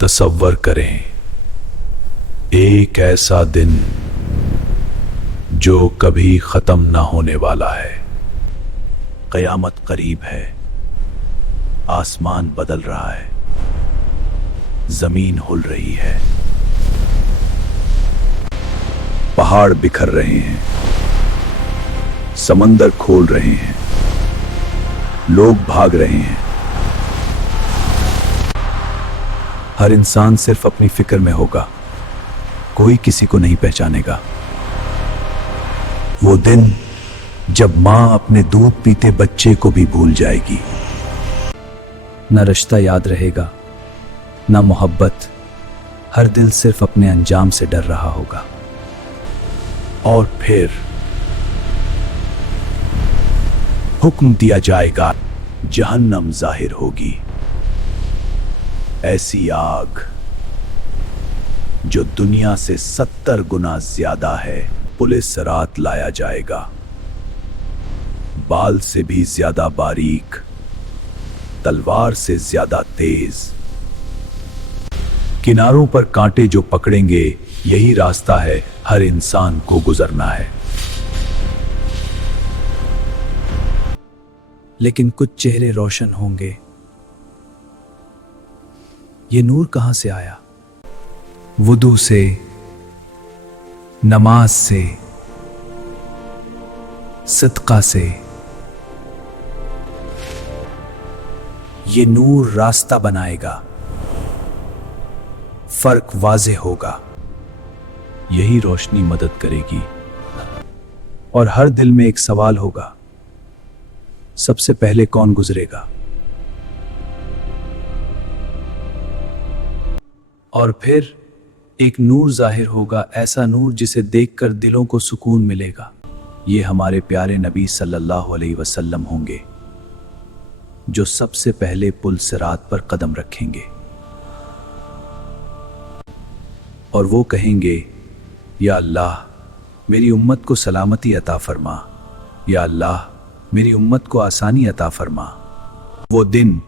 तसव्वर करें एक ऐसा दिन जो कभी खत्म ना होने वाला है। कयामत करीब है, आसमान बदल रहा है, जमीन हिल रही है, पहाड़ बिखर रहे हैं, समंदर खोल रहे हैं, लोग भाग रहे हैं। हर इंसान सिर्फ अपनी फिक्र में होगा, कोई किसी को नहीं पहचानेगा। वो दिन जब मां अपने दूध पीते बच्चे को भी भूल जाएगी। न रिश्ता याद रहेगा, न मोहब्बत। हर दिल सिर्फ अपने अंजाम से डर रहा होगा। और फिर हुक्म दिया जाएगा, जहन्नम जाहिर होगी। ऐसी आग जो दुनिया से 70 गुना ज्यादा है। पुलिस रात लाया जाएगा, बाल से भी ज्यादा बारीक, तलवार से ज्यादा तेज। किनारों पर कांटे जो पकड़ेंगे, यही रास्ता है हर इंसान को गुजरना है। लेकिन कुछ चेहरे रोशन होंगे। ये नूर कहां से आया? वुदू से, नमाज से, सदका से। ये नूर रास्ता बनाएगा, फर्क वाज़े होगा। यही रोशनी मदद करेगी। और हर दिल में एक सवाल होगा, सबसे पहले कौन गुजरेगा? और फिर एक नूर जाहिर होगा, ऐसा नूर जिसे देखकर दिलों को सुकून मिलेगा। ये हमारे प्यारे नबी सल्लल्लाहु अलैहि वसल्लम होंगे, जो सबसे पहले पुल सिरात पर कदम रखेंगे। और वो कहेंगे, या अल्लाह मेरी उम्मत को सलामती अता फरमा, या अल्लाह मेरी उम्मत को आसानी अता फरमा। वो दिन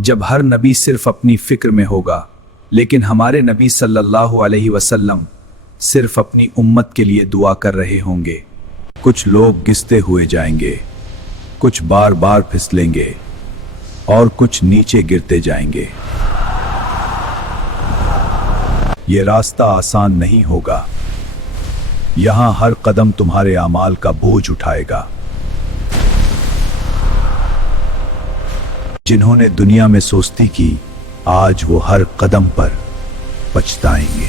जब हर नबी सिर्फ अपनी फिक्र में होगा, लेकिन हमारे नबी सल्लल्लाहु अलैहि वसल्लम सिर्फ अपनी उम्मत के लिए दुआ कर रहे होंगे। कुछ लोग गिसते हुए जाएंगे, कुछ बार बार फिसलेंगे और कुछ नीचे गिरते जाएंगे। ये रास्ता आसान नहीं होगा। यहां हर कदम तुम्हारे अमाल का बोझ उठाएगा। जिन्होंने दुनिया में सोस्ती की, आज वो हर कदम पर पछताएंगे।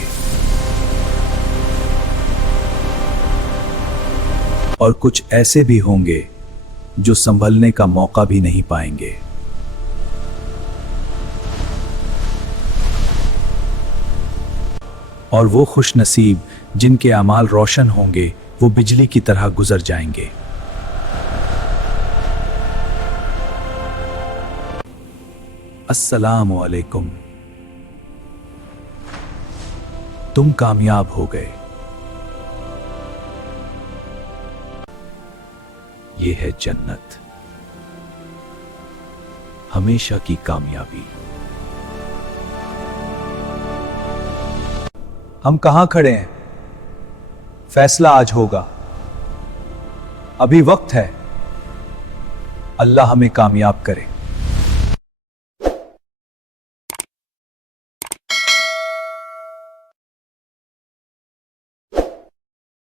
और कुछ ऐसे भी होंगे जो संभलने का मौका भी नहीं पाएंगे। और वो खुश नसीब जिनके अमाल रोशन होंगे, वो बिजली की तरह गुजर जाएंगे। अस्सलामु अलैकुम। तुम कामयाब हो गए। ये है जन्नत, हमेशा की कामयाबी। हम कहां खड़े हैं? फैसला आज होगा। अभी वक्त है। अल्लाह हमें कामयाब करे।